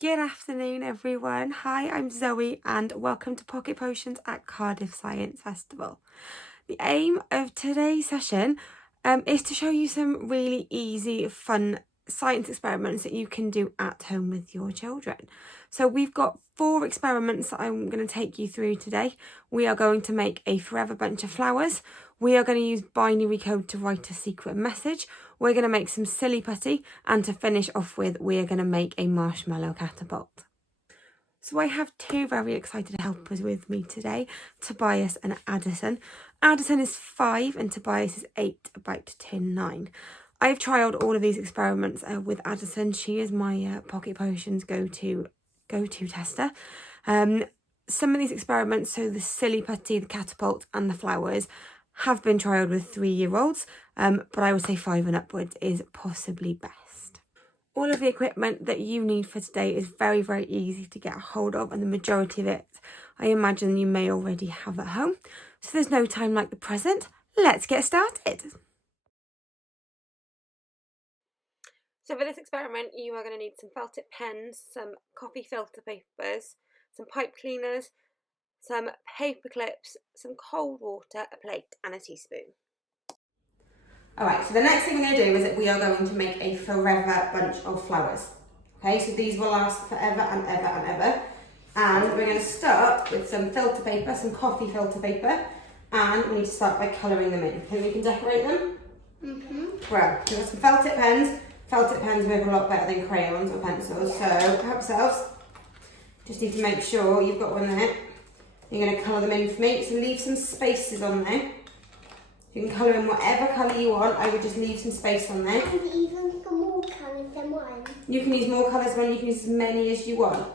Good afternoon, everyone. Hi, I'm Zoe, and welcome to Pocket Potions at Cardiff Science Festival. The aim of today's session is to show you some really easy, fun science experiments that you can do at home with your children. So we've got 4 experiments that I'm going to take you through today. We are going to make a forever bunch of flowers. We are going to use binary code to write a secret message. We're going to make some silly putty, and to finish off with, we are going to make a marshmallow catapult. So I have 2 very excited helpers with me today, Tobias and Addison. Addison is 5 and Tobias is 8, about to turn 9. I've trialled all of these experiments with Addison. She is my Pocket Potions go-to tester. Some of these experiments, so the silly putty, the catapult and the flowers, have been trialled with 3-year-olds, but I would say 5 and upwards is possibly best. All of the equipment that you need for today is very, very easy to get a hold of, and the majority of it I imagine you may already have at home. So there's no time like the present. Let's get started. So for this experiment, you are going to need some felt tip pens, some coffee filter papers, some pipe cleaners, some paper clips, some cold water, a plate and a teaspoon. Alright, so the next thing we're going to do is that we are going to make a forever bunch of flowers. Okay, so these will last forever and ever and ever. And we're going to start with some filter paper, some coffee filter paper, and we need to start by colouring them in. Think we can decorate them? Well, we've got some felt tip pens. Felt tip pens work a lot better than crayons or pencils, so help yourselves. Just need to make sure you've got one there. You're going to colour them in for me, so leave some spaces on there. You can colour in whatever colour you want. I would just leave some space on there. And even for more colours than one. You can use more colours than one, you can use as many as you want.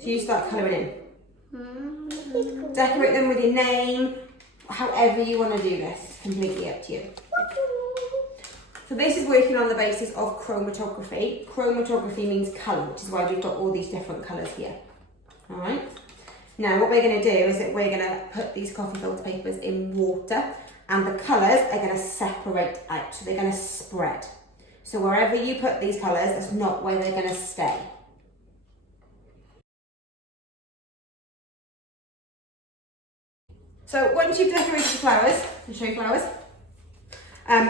So you start colouring in. Decorate them with your name, however you want to do this. It's completely up to you. So this is working on the basis of chromatography. Chromatography means colour, which is why we've got all these different colours here. Alright? Now what we're going to do is that we're going to put these coffee filter papers in water, and the colours are going to separate out, so they're going to spread. So wherever you put these colours, that's not where they're going to stay. So once you've decorated the flowers, I'll show you flowers.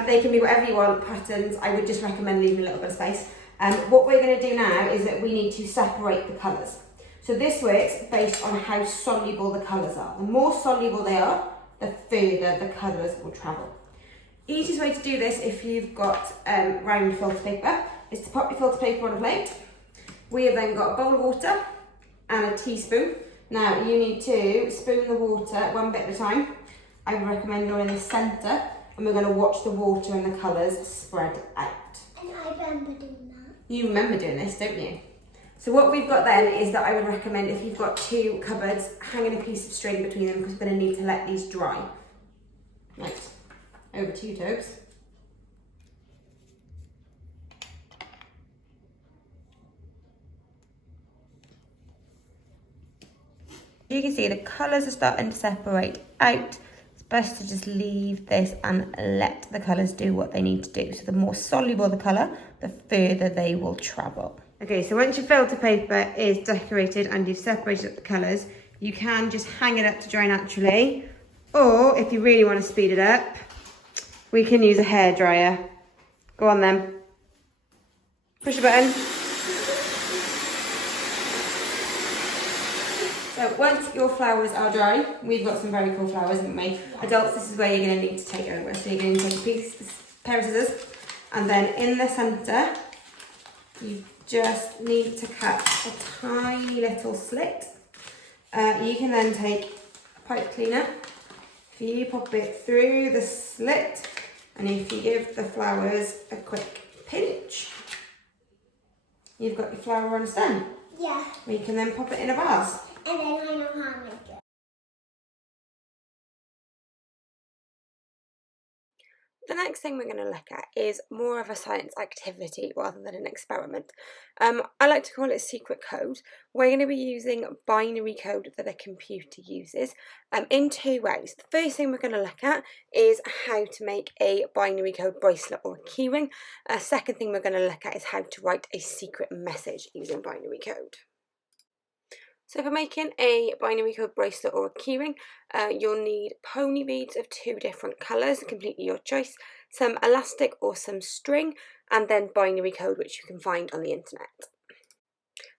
They can be whatever you want, patterns. I would just recommend leaving a little bit of space. What we're going to do now is that we need to separate the colours. So this works based on how soluble the colours are. The more soluble they are, the further the colours will travel. Easiest way to do this, if you've got round filter paper, is to pop your filter paper on a plate. We have then got a bowl of water and a teaspoon. Now you need to spoon the water one bit at a time. I would recommend going in the centre, and we're going to watch the water and the colours spread out. And I remember doing that. You remember doing this, don't you? So what we've got then is that I would recommend, if you've got 2 cupboards, hanging a piece of string between them, because we're going to need to let these dry. Right, over to you, Tobes. You can see the colours are starting to separate out. It's best to just leave this and let the colours do what they need to do. So the more soluble the colour, the further they will travel. Okay, so once your filter paper is decorated and you've separated up the colours, you can just hang it up to dry naturally. Or if you really want to speed it up, we can use a hairdryer. Go on then. Push a button. So once your flowers are dry, we've got some very cool flowers, haven't we? Adults, this is where you're going to need to take over. So you're going to take a pair of scissors, and then in the centre, you just need to cut a tiny little slit. You can then take a pipe cleaner. If you pop it through the slit, and if you give the flowers a quick pinch, you've got your flower on a stem. Yeah. We can then pop it in a vase. And then I know how to make it. the next thing we're going to look at is more of a science activity rather than an experiment. I like to call it secret code. We're going to be using binary code that a computer uses in two ways. The first thing we're going to look at is how to make a binary code bracelet or a keyring. Second thing we're going to look at is how to write a secret message using binary code. So for making a binary code bracelet or a keyring, you'll need pony beads of 2 different colours, completely your choice, some elastic or some string, and then binary code, which you can find on the internet.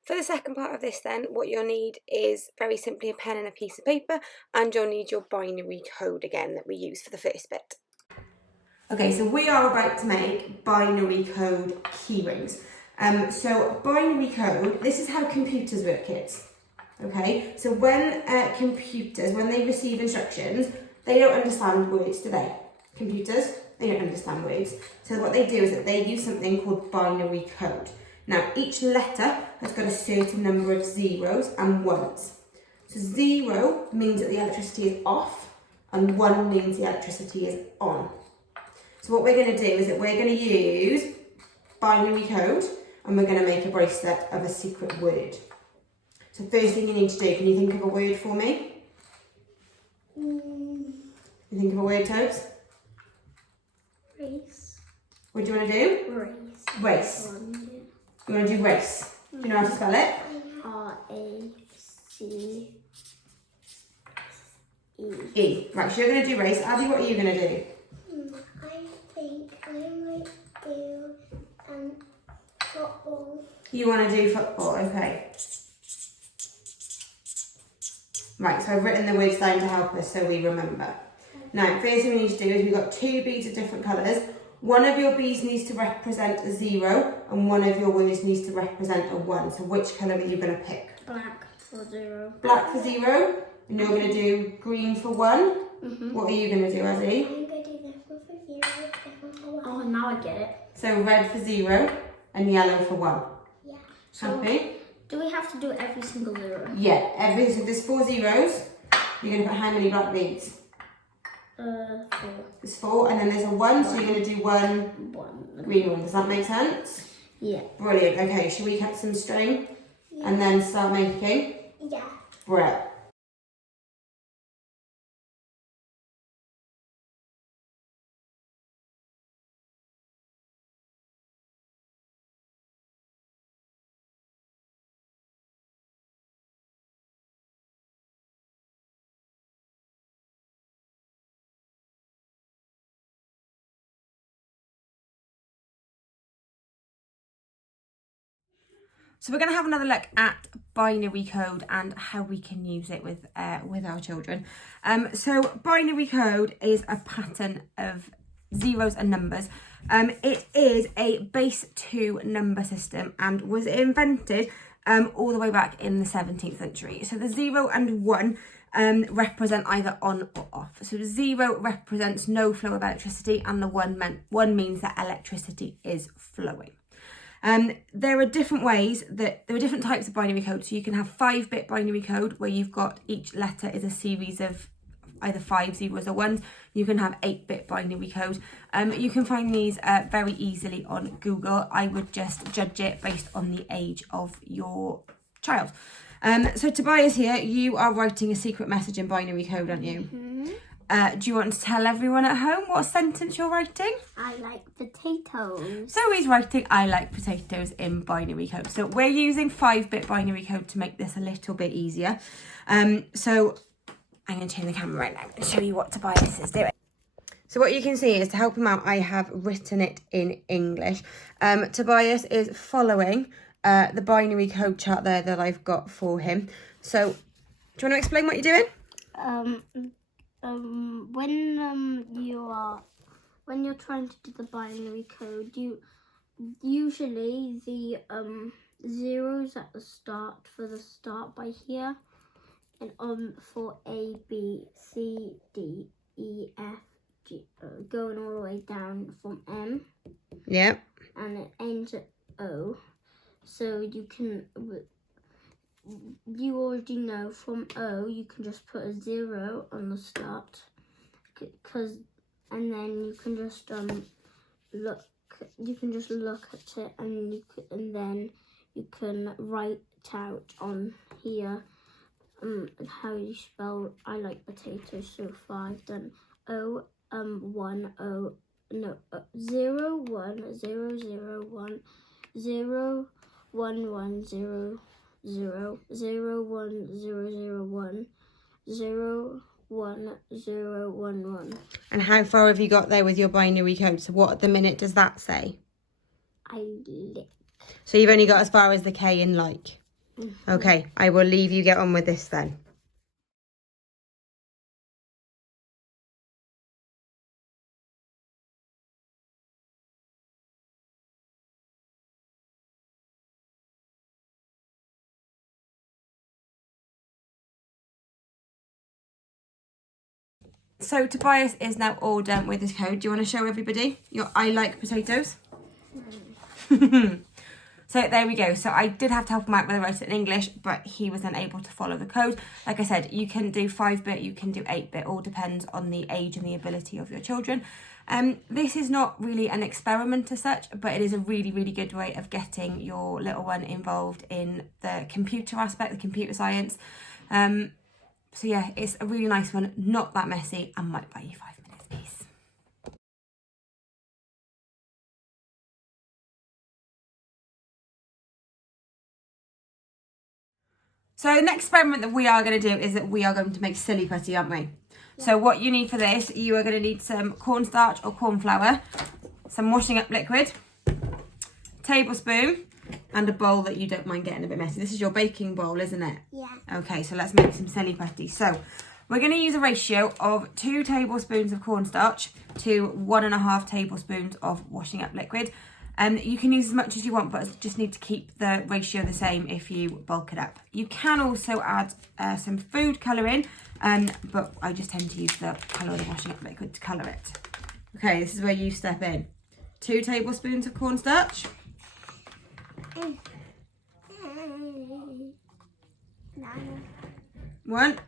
For the second part of this then, what you'll need is very simply a pen and a piece of paper, and you'll need your binary code again that we use for the first bit. Okay, so we are about to make binary code keyrings. So binary code, this is how computers work, kids. Okay, so when computers, when they receive instructions, they don't understand words, do they? Computers, they don't understand words. So what they do is that they use something called binary code. Now, each letter has got a certain number of zeros and ones. So 0 means that the electricity is off, and 1 means the electricity is on. So what we're going to do is that we're going to use binary code, and we're going to make a bracelet of a secret word. So first thing you need to do, can you think of a word for me? You think of a word, Tobes? Race. What do you want to do? Race. Race. You want to do race. Do you know how to spell it? R-A-C-E. E. Right, so you're going to do race. Abby, what are you going to do? I think I might do football. You want to do football, okay. Right, so I've written the words down to help us so we remember. Now, first thing we need to do is we've got 2 beads of different colours. One of your beads needs to represent a 0 and one of your words needs to represent a 1. So which colour are you going to pick? Black for 0. Black for 0, and you're going to do green for 1. What are you going to do, Azzy? I'm going to do this one for 0, this one for 1. Oh, now I get it. So red for 0 and yellow for 1. Yeah. Happy? Do we have to do every single 0? Yeah, so there's 4 zeros. You're going to put how many black beads? 4. There's 4, and then there's a 1, so you're going to do 1 green one. Does that make sense? Yeah. Brilliant. Okay, shall we cut some string and then start making? Yeah. Brilliant. So we're going to have another look at binary code and how we can use it with our children. So binary code is a pattern of zeros and numbers. It is a base 2 number system and was invented all the way back in the 17th century. So the 0 and 1 represent either on or off. So 0 represents no flow of electricity, and the 1 means that electricity is flowing. There are different types of binary code. So you can have 5-bit binary code where you've got each letter is a series of either 5 zeros or 1s. You can have 8-bit binary code. You can find these very easily on Google. I would just judge it based on the age of your child. So Tobias here, you are writing a secret message in binary code, aren't you? Do you want to tell everyone at home what sentence you're writing? I like potatoes. Zoe's writing, I like potatoes in binary code. So we're using 5-bit binary code to make this a little bit easier. So I'm going to turn the camera right now and show you what Tobias is doing. So what you can see is, to help him out, I have written it in English. Tobias is following the binary code chart there that I've got for him. So do you want to explain what you're doing? When you're trying to do the binary code, usually the zeros at the start for the start by here, and for A, B, C, D, E, F, G, going all the way down from M. Yep. And it ends at O. So you already know from O you can just put a 0 on the start, because and then you can just look. You can just look at it, and then you can write out on here how you spell I like potatoes. So far I've done 0 1 0 no 0 1 0 0 1 0 1 1 0 0 0 1 0 0 1 0 1 0 1 1. And how far have you got there with your binary code? So what at the minute does that say? I lick. So you've only got as far as the K in like. Okay, I will leave you get on with this then. So Tobias is now all done with his code. Do you want to show everybody your I like potatoes? So there we go. So I did have to help him out with the writing in English, but he was then able to follow the code. Like I said, you can do 5-bit, you can do 8-bit, all depends on the age and the ability of your children. This is not really an experiment as such, but it is a really, really good way of getting your little one involved in the computer aspect, the computer science. So yeah, it's a really nice one, not that messy, and might buy you 5 minutes piece. So the next experiment that we are going to do is that we are going to make silly putty, aren't we? Yeah. So what you need for this, you are going to need some cornstarch or corn flour, some washing up liquid, tablespoon, and a bowl that you don't mind getting a bit messy. This is your baking bowl, isn't it? Yeah. Okay, so let's make some silly putty. So we're going to use a ratio of 2 tablespoons of cornstarch to 1.5 tablespoons of washing up liquid. You can use as much as you want, but just need to keep the ratio the same if you bulk it up. You can also add some food colouring, but I just tend to use the colour of the washing up liquid to colour it. Okay, this is where you step in. 2 tablespoons of cornstarch. 1.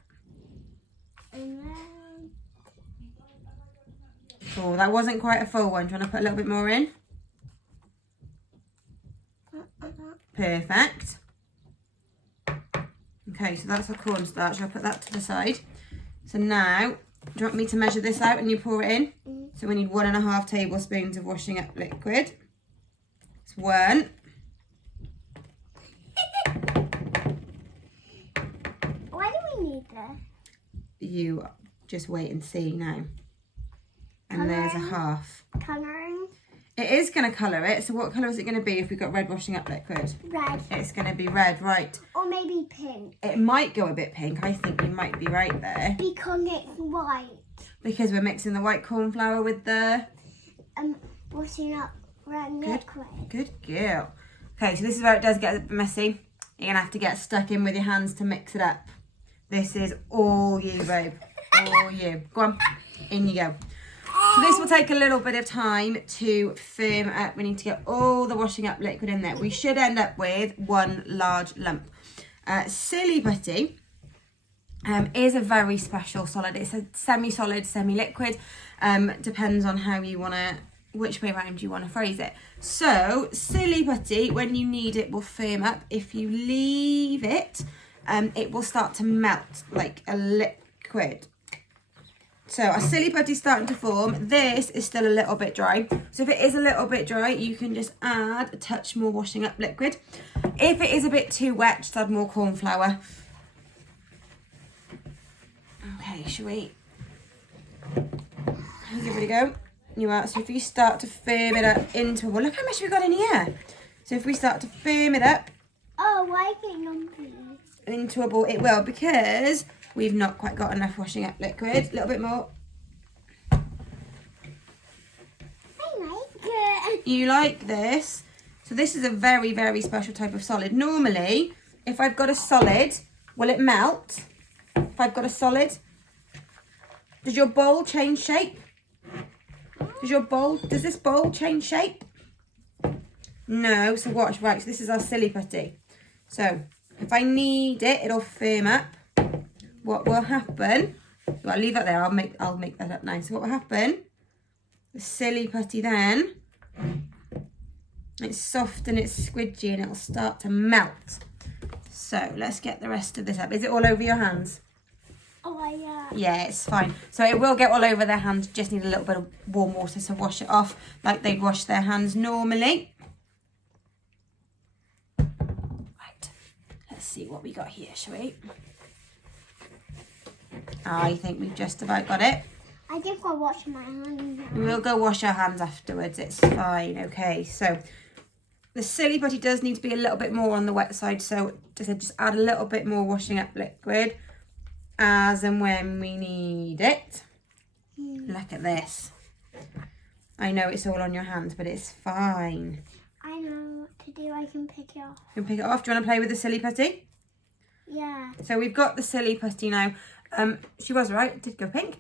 Oh, that wasn't quite a full one. Do you want to put a little bit more in? Perfect. Okay, so that's our cornstarch. I'll put that to the side. So now, do you want me to measure this out and you pour it in? So we need 1.5 tablespoons of washing up liquid. It's 1. Why do we need this? You just wait and see now. And there's a half. Colouring? It is going to colour it. So what colour is it going to be if we've got red washing up liquid? Red. It's going to be red, right. Or maybe pink. It might go a bit pink. I think you might be right there. Because it's white. Because we're mixing the white corn flour with the... washing up red liquid. Good girl. Okay, so this is where it does get a bit messy. You're going to have to get stuck in with your hands to mix it up. This is all you, babe. All you. Go on. In you go. So this will take a little bit of time to firm up. We need to get all the washing up liquid in there. We should end up with 1 large lump. Silly putty is a very special solid. It's a semi-solid, semi-liquid. Depends on how you want to, which way around you want to phrase it. So silly putty, when you need it, will firm up. If you leave it, it will start to melt like a liquid. So our silly putty's starting to form. This is still a little bit dry. So if it is a little bit dry, you can just add a touch more washing up liquid. If it is a bit too wet, just add more corn flour. Okay, shall we give it a go? You are. So if you start to firm it up into a ball, look how much we got in here. So if we start to firm it up. Oh, why is it lumpy? Into a ball, it will, because we've not quite got enough washing up liquid. A little bit more. I like it. You like this? So this is a very, very special type of solid. Normally, if I've got a solid, will it melt? If I've got a solid, does your bowl change shape? Does this bowl change shape? No, so watch, right, so this is our silly putty. So if I need it, it'll firm up. What will happen, well, I'll leave that there, I'll make that up now. So what will happen The silly putty then, it's soft and it's squidgy and it'll start to melt. So let's get the rest of this up. Is it all over your hands? Oh, yeah. Yeah, it's fine. So it will get all over their hands. Just need a little bit of warm water to wash it off like they'd wash their hands normally. Right, let's see what we got here, shall we? I think we've just about got it. I think I'll wash my hands. We'll go wash our hands afterwards. It's fine. Okay, so the silly putty does need to be a little bit more on the wet side. So just add a little bit more washing up liquid as and when we need it. Look at this. I know it's all on your hands, but it's fine. I know what to do. I can pick it off. You can pick it off. Do you want to play with the silly putty? Yeah. So we've got the silly putty now. She was right. It did go pink.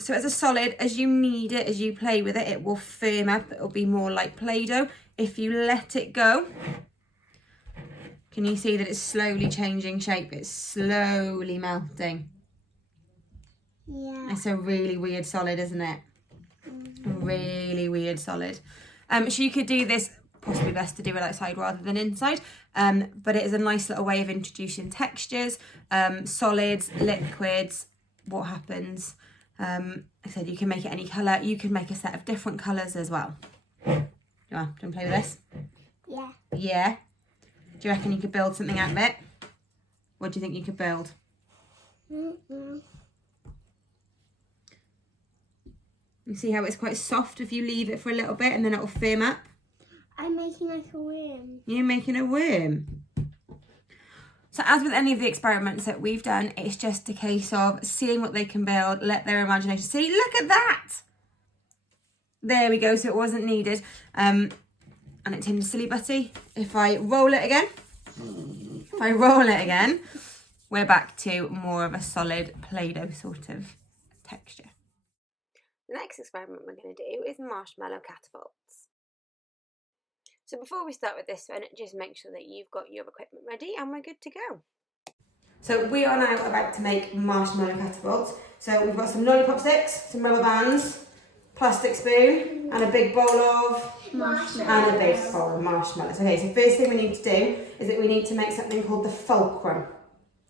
So it's a solid. As you knead it, as you play with it, it will firm up. It'll be more like Play-Doh. If you let it go, can you see that it's slowly changing shape? It's slowly melting. Yeah. It's a really weird solid, isn't it? Really weird solid. So you could do this, possibly best to do it outside rather than inside, but it is a nice little way of introducing textures, solids, liquids, what happens. Like I said, you can make it any colour. You can make a set of different colours as well. Do you want to play with this? Yeah. Yeah. Do you reckon you could build something out of it? What do you think you could build? You see how it's quite soft if you leave it for a little bit and then it'll firm up? I'm making like a worm. You're making a worm. So as with any of the experiments that we've done, it's just a case of seeing what they can build, let their imagination see. Look at that! There we go, so it wasn't needed. And it's in the silly putty. If I roll it again, we're back to more of a solid Play-Doh sort of texture. The next experiment we're going to do is Marshmallow Catapults. So before we start with this one, just make sure that you've got your equipment ready and we're good to go. So we are now about to make Marshmallow Catapults. So we've got some lollipop sticks, some rubber bands, plastic spoon and a big bowl of marshmallows. And a big bowl of marshmallows. Okay, so first thing we need to do is that we need to make something called the fulcrum.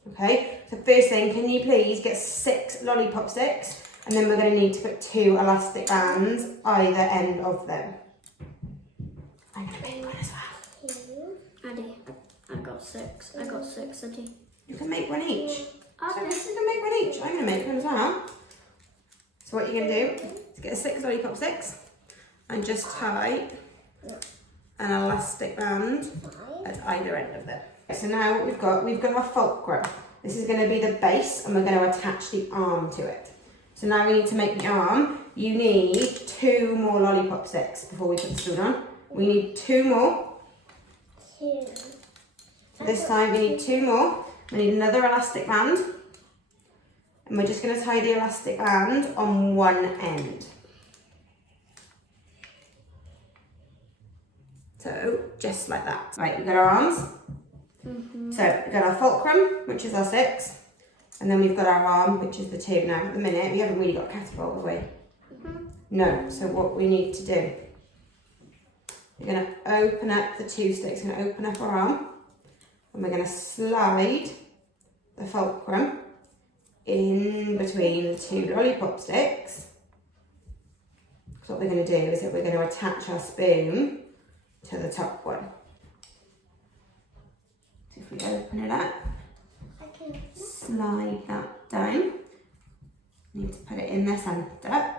Okay, so first thing, can you please get 6 lollipop sticks, and then we're going to need to put 2 elastic bands either end of them. I'm going to make one as well. Addy, I got 6. I got 6, Addy. You can make one each. Okay. So you can make one each. I'm going to make one as well. So what you're going to do is get 6 lollipop sticks and just tie an elastic band at either end of them. So now what we've got our fulcrum. This is going to be the base and we're going to attach the arm to it. So now we need to make the arm. You need 2 more lollipop sticks before we put the spoon on. We need 2 more. 2. So this time we need 2 more. We need another elastic band. And we're just going to tie the elastic band on one end. So just like that. Right, we've got our arms. So we've got our fulcrum, which is our 6. And then we've got our arm, which is the 2. Now, at the minute, we haven't really got a catapult, have we? No. So what we need to do, we're going to open up the 2 sticks. We're going to open up our arm. And we're going to slide the fulcrum in between the 2 lollipop sticks. So what we're going to do is that we're going to attach our spoon to the top one. So if we open it up, slide that down. Need to put it in the centre.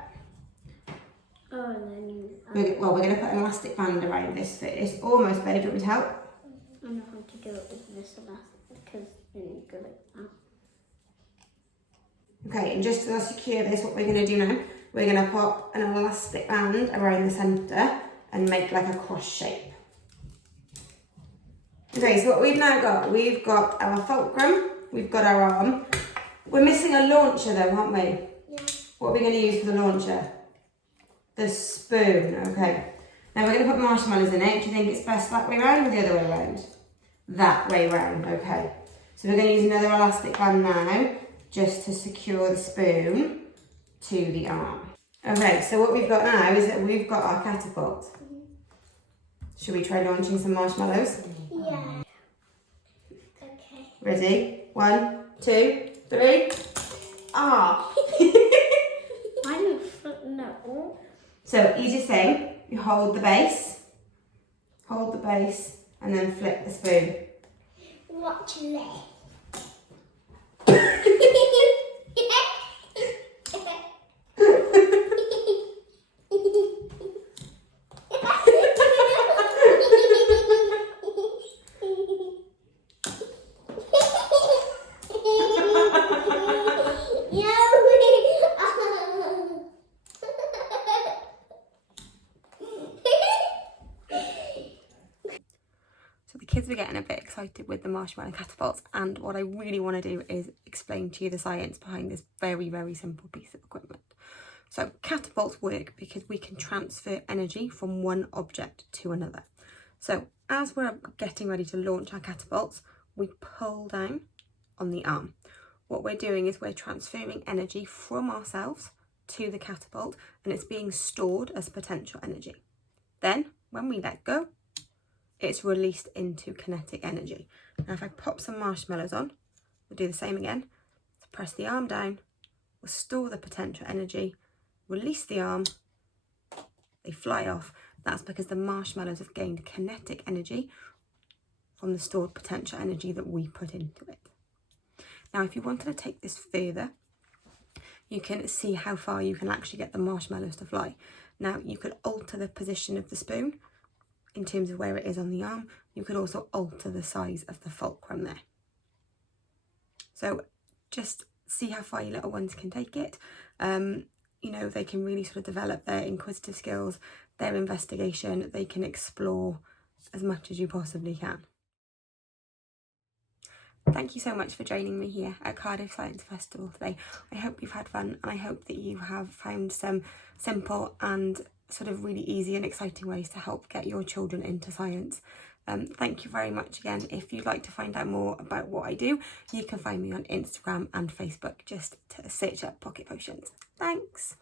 Oh, and then We're going to put an elastic band around this bit. It's almost ready. Do you want me to help? I know how to do it with this elastic because then you go like that. Okay, and just to secure this, what we're going to do now, we're going to pop an elastic band around the centre and make like a cross shape. Okay, so what we've now got, we've got our fulcrum, we've got our arm. We're missing a launcher though, aren't we? Yeah. What are we going to use for the launcher? The spoon, okay. Now we're going to put marshmallows in it. Do you think it's best that way round or the other way round? That way round, okay. So we're going to use another elastic band now, just to secure the spoon to the arm. Okay, so what we've got now is that we've got our catapult. Should we try launching some marshmallows? Yeah. Okay. Ready? 1, 2, 3. Ah! I don't know. So, easiest thing, you hold the base, and then flip the spoon. Watch me. So the kids were getting a bit excited with the marshmallow catapults, and what I really want to do is explain to you the science behind this very, very simple piece of equipment. So catapults work because we can transfer energy from one object to another. So as we're getting ready to launch our catapults, we pull down on the arm. What we're doing is we're transferring energy from ourselves to the catapult, and it's being stored as potential energy. Then when we let go, it's released into kinetic energy. Now if I pop some marshmallows on, we'll do the same again. So press the arm down, we'll store the potential energy, release the arm, they fly off. That's because the marshmallows have gained kinetic energy from the stored potential energy that we put into it. Now if you wanted to take this further, you can see how far you can actually get the marshmallows to fly. Now you could alter the position of the spoon in terms of where it is on the arm. You could also alter the size of the fulcrum there. So just see how far your little ones can take it. You know, they can really sort of develop their inquisitive skills, their investigation. They can explore as much as you possibly can. Thank you so much for joining me here at Cardiff Science Festival today. I hope you've had fun, and I hope that you have found some simple and sort of really easy and exciting ways to help get your children into science. Thank you very much again. If you'd like to find out more about what I do, you can find me on Instagram and Facebook. Just to search up Pocket Potions. Thanks.